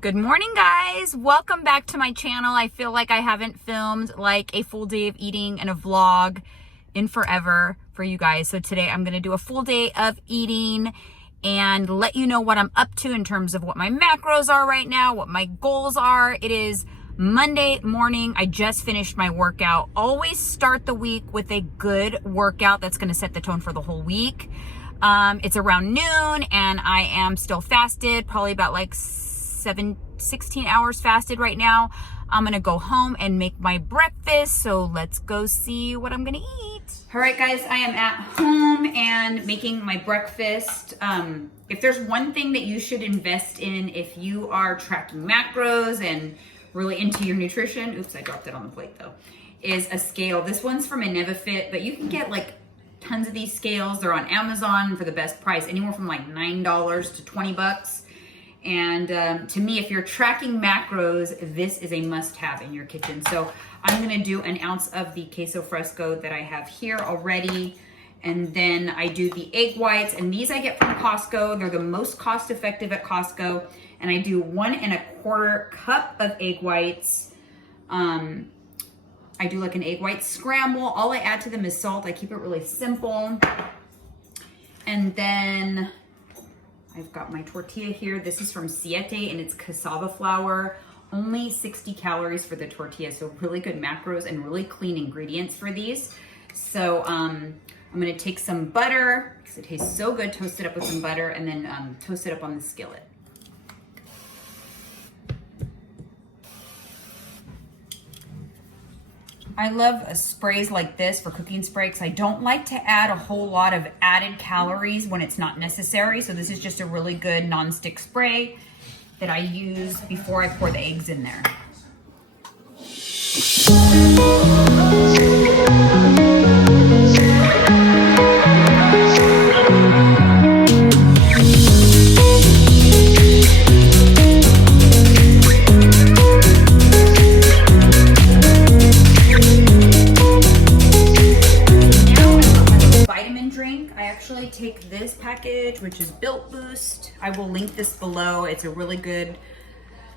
Good morning, guys. Welcome back to my channel. I feel like I haven't filmed like a full day of eating and a vlog in forever for you guys. So today I'm going to do a full day of eating and let you know what I'm up to in terms of what my macros are right now, what my goals are. It is Monday morning. I just finished my workout. Always start the week with a good workout that's going to set the tone for the whole week. It's around noon and I am still fasted, probably about like 16 hours fasted right now. I'm gonna go home and make my breakfast, so let's go see what I'm gonna eat. All right, guys, I am at home and making my breakfast. If there's one thing that you should invest in if you are tracking macros and really into your nutrition, oops, I dropped it on the plate though, is a scale. This one's from INEVIFIT, but you can get like tons of these scales. They're on Amazon for the best price, anywhere from like $9 to 20 bucks. And to me, if you're tracking macros, this is a must-have in your kitchen. So I'm gonna do an ounce of the queso fresco that I have here already. And then I do the egg whites, and these I get from Costco. They're the most cost-effective at Costco. And I do 1 1/4 cup of egg whites. I do like an egg white scramble. All I add to them is salt. I keep it really simple. And then I've got my tortilla here. This is from Siete and it's cassava flour. Only 60 calories for the tortilla. So really good macros and really clean ingredients for these. So I'm gonna take some butter because it tastes so good. Toast it up with some butter and then toast it up on the skillet. I love sprays like this for cooking spray because I don't like to add a whole lot of added calories when it's not necessary. So this is just a really good nonstick spray that I use before I pour the eggs in there. Take this package, which is Built Boost. I will link this below. It's a really good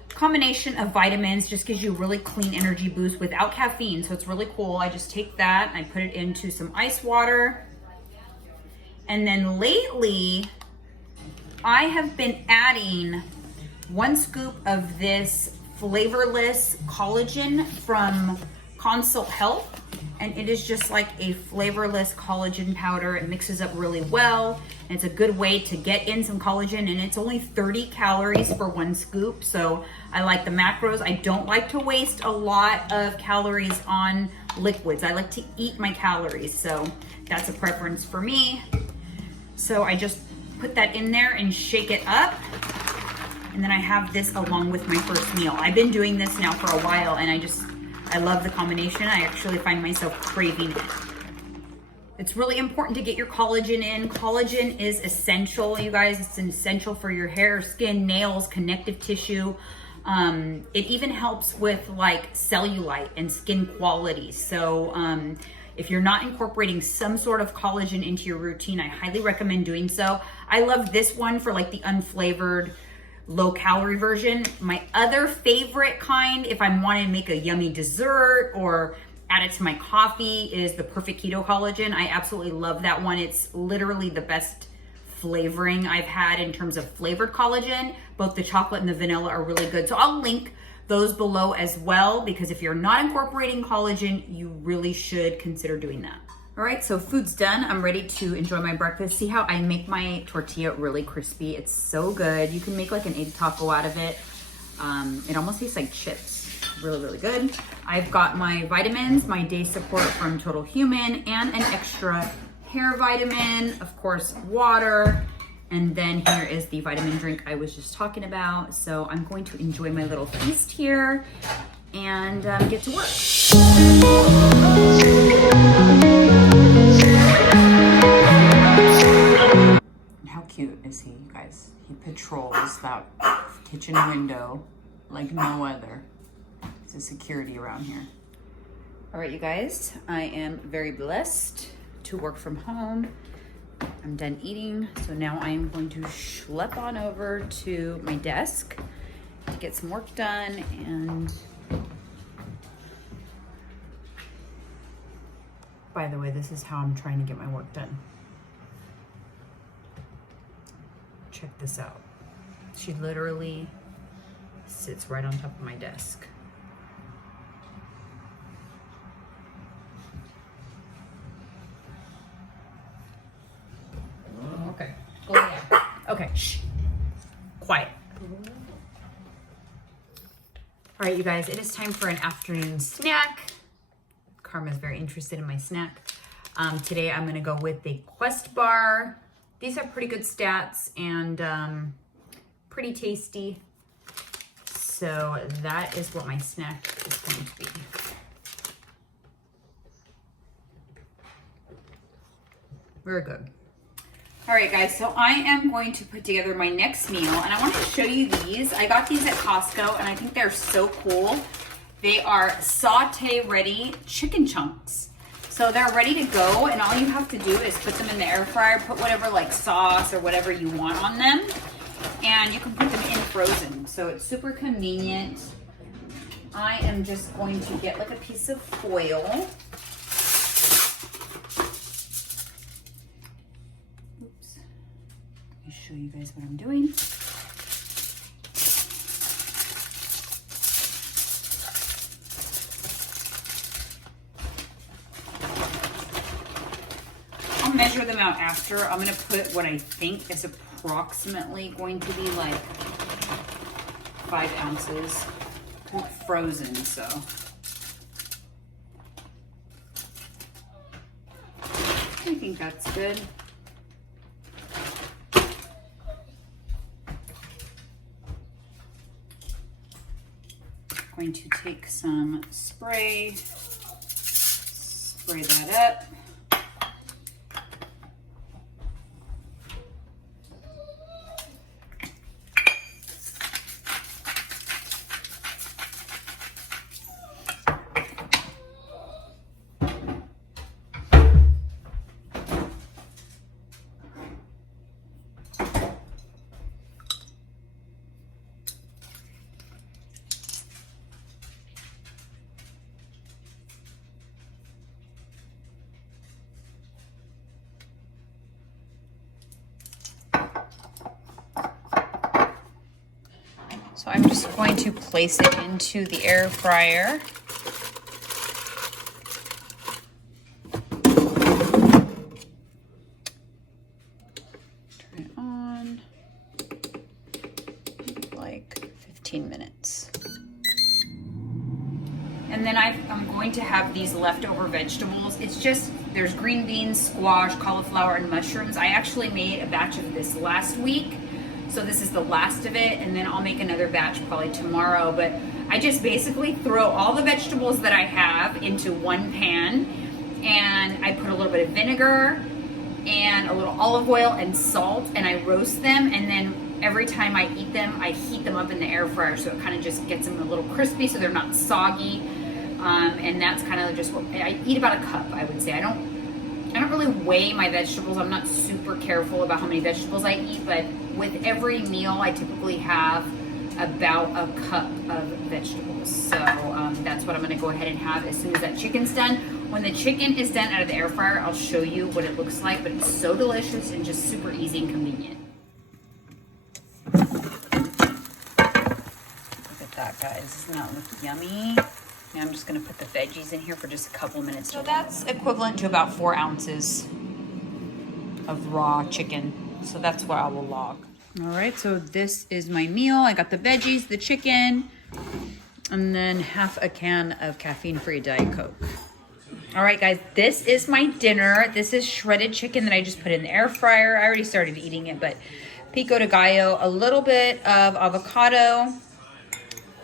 combination of vitamins, just gives you a really clean energy boost without caffeine. So it's really cool. I just take that and I put it into some ice water. And then lately, I have been adding 1 scoop of this flavorless collagen from Consult Health. And it is just like a flavorless collagen powder. It mixes up really well. And it's a good way to get in some collagen. And it's only 30 calories for 1 scoop. So I like the macros. I don't like to waste a lot of calories on liquids. I like to eat my calories. So that's a preference for me. So I just put that in there and shake it up. And then I have this along with my first meal. I've been doing this now for a while and I love the combination. I actually find myself craving it. It's really important to get your collagen in. Collagen is essential, you guys. It's essential for your hair, skin, nails, connective tissue. It even helps with like cellulite and skin quality. So if you're not incorporating some sort of collagen into your routine, I highly recommend doing so. I love this one for like the unflavored, low calorie version. My other favorite kind, if I'm wanting to make a yummy dessert or add it to my coffee, is the Perfect Keto Collagen. I absolutely love that one. It's literally the best flavoring I've had in terms of flavored collagen. Both the chocolate and the vanilla are really good. So I'll link those below as well, because if you're not incorporating collagen, you really should consider doing that. All right, so food's done. I'm ready to enjoy my breakfast. See how I make my tortilla really crispy? It's so good. You can make like an egg taco out of it. It almost tastes like chips. Really, really good. I've got my vitamins, my day support from Total Human, and an extra hair vitamin, of course, water. And then here is the vitamin drink I was just talking about. So I'm going to enjoy my little feast here and get to work. How cute is he, you guys? He patrols that kitchen window like no other. He's a security around here. All right, you guys, I am very blessed to work from home. I'm done eating, so now I am going to schlep on over to my desk to get some work done. And by the way, this is how I'm trying to get my work done. Check this out. She literally sits right on top of my desk. Okay, go ahead. Okay, shh. Quiet. All right, you guys, it is time for an afternoon snack. Karma's very interested in my snack. Today I'm gonna go with the Quest bar. These are pretty good stats and pretty tasty. So that is what my snack is going to be. Very good. All right, guys, so I am going to put together my next meal, and I want to show you these. I got these at Costco, and I think they're so cool. They are saute-ready chicken chunks. So they're ready to go, and all you have to do is put them in the air fryer, put whatever like sauce or whatever you want on them, and you can put them in frozen. So it's super convenient. I am just going to get like a piece of foil. Show you guys what I'm doing. I'll measure them out after. I'm gonna put what I think is approximately going to be like 5 ounces frozen, so. I think that's good. Going to take some spray, spray that up. So I'm just going to place it into the air fryer. Turn it on, like 15 minutes. And then I'm going to have these leftover vegetables. It's just, there's green beans, squash, cauliflower, and mushrooms. I actually made a batch of this last week. So this is the last of it, and then I'll make another batch probably tomorrow. But I just basically throw all the vegetables that I have into one pan, and I put a little bit of vinegar and a little olive oil and salt, and I roast them, and then every time I eat them, I heat them up in the air fryer, so it kind of just gets them a little crispy so they're not soggy. And that's kind of just what I eat, about a cup, I would say. I don't really weigh my vegetables. I'm not super careful about how many vegetables I eat, but with every meal, I typically have about a cup of vegetables. So that's what I'm gonna go ahead and have as soon as that chicken's done. When the chicken is done out of the air fryer, I'll show you what it looks like, but it's so delicious and just super easy and convenient. Look at that, guys. Doesn't that look yummy? Now I'm just gonna put the veggies in here for just a couple minutes. So that's equivalent to about 4 ounces of raw chicken. So that's what I will log. All right, so this is my meal. I got the veggies, the chicken, and then half a can of caffeine-free Diet Coke. All right, guys, this is my dinner. This is shredded chicken that I just put in the air fryer. I already started eating it, but pico de gallo, a little bit of avocado,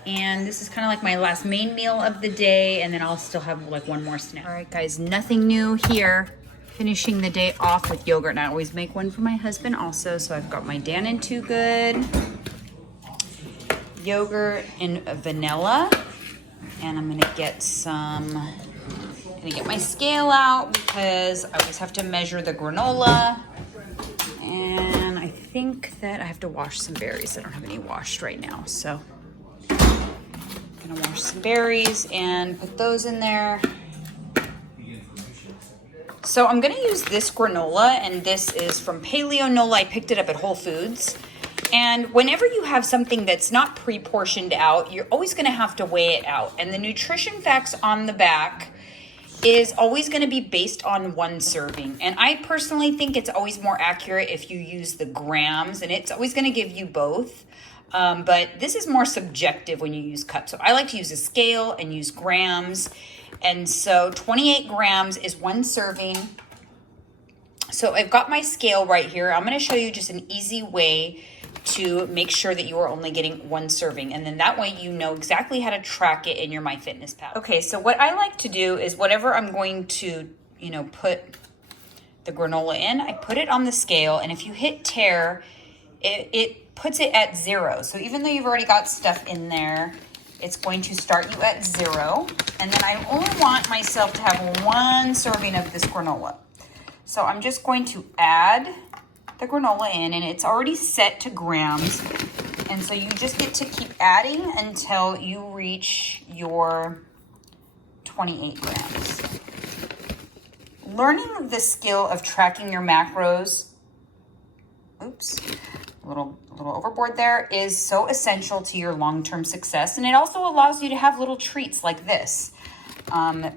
and this is kind of like my last main meal of the day, and then I'll still have like one more snack. All right, guys, nothing new here. Finishing the day off with yogurt, and I always make one for my husband also. So I've got my Dannon Too Good yogurt and vanilla, and I'm gonna get my scale out because I always have to measure the granola. And I think that I have to wash some berries. I don't have any washed right now, so Gonna wash some berries and put those in there. So I'm gonna use this granola, and this is from Paleo Nola. I picked it up at Whole Foods. And whenever you have something that's not pre-portioned out, you're always gonna have to weigh it out. And the nutrition facts on the back is always gonna be based on one serving. And I personally think it's always more accurate if you use the grams, and it's always gonna give you both. But this is more subjective when you use cups. So I like to use a scale and use grams. And so 28 grams is one serving. So I've got my scale right here. I'm gonna show you just an easy way to make sure that you are only getting one serving. And then that way you know exactly how to track it in your MyFitnessPal. Okay, so what I like to do is whatever I'm going to, put the granola in, I put it on the scale, and if you hit tare, it puts it at 0. So even though you've already got stuff in there, it's going to start you at 0. And then I only want myself to have one serving of this granola. So I'm just going to add the granola in, and it's already set to grams. And so you just get to keep adding until you reach your 28 grams. Learning the skill of tracking your macros, oops, a little overboard there, is so essential to your long-term success. And it also allows you to have little treats like this.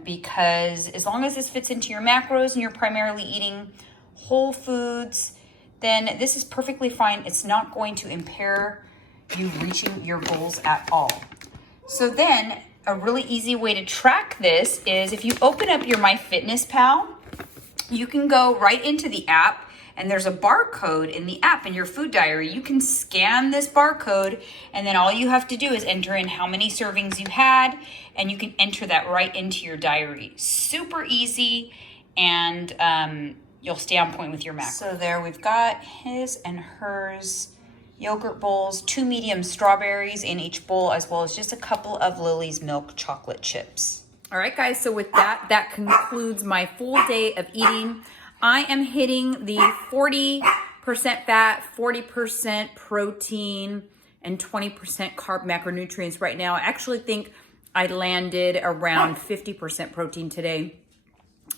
Because as long as this fits into your macros and you're primarily eating whole foods, then this is perfectly fine. It's not going to impair you reaching your goals at all. So then a really easy way to track this is if you open up your MyFitnessPal, you can go right into the app, and there's a barcode in the app in your food diary. You can scan this barcode, and then all you have to do is enter in how many servings you had, and you can enter that right into your diary. Super easy, and you'll stay on point with your macros. So there we've got his and hers yogurt bowls, 2 medium strawberries in each bowl, as well as just a couple of Lily's Milk chocolate chips. All right, guys, so with that concludes my full day of eating. I am hitting the 40% fat, 40% protein, and 20% carb macronutrients right now. I actually think I landed around 50% protein today.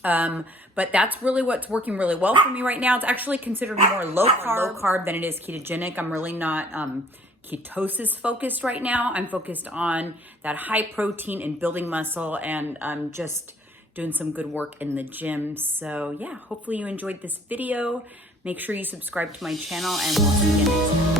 But that's really what's working really well for me right now. It's actually considered more low carb than it is ketogenic. I'm really not ketosis focused right now. I'm focused on that high protein and building muscle, and I'm just doing some good work in the gym. So yeah, hopefully you enjoyed this video. Make sure you subscribe to my channel, and we'll see you again next time.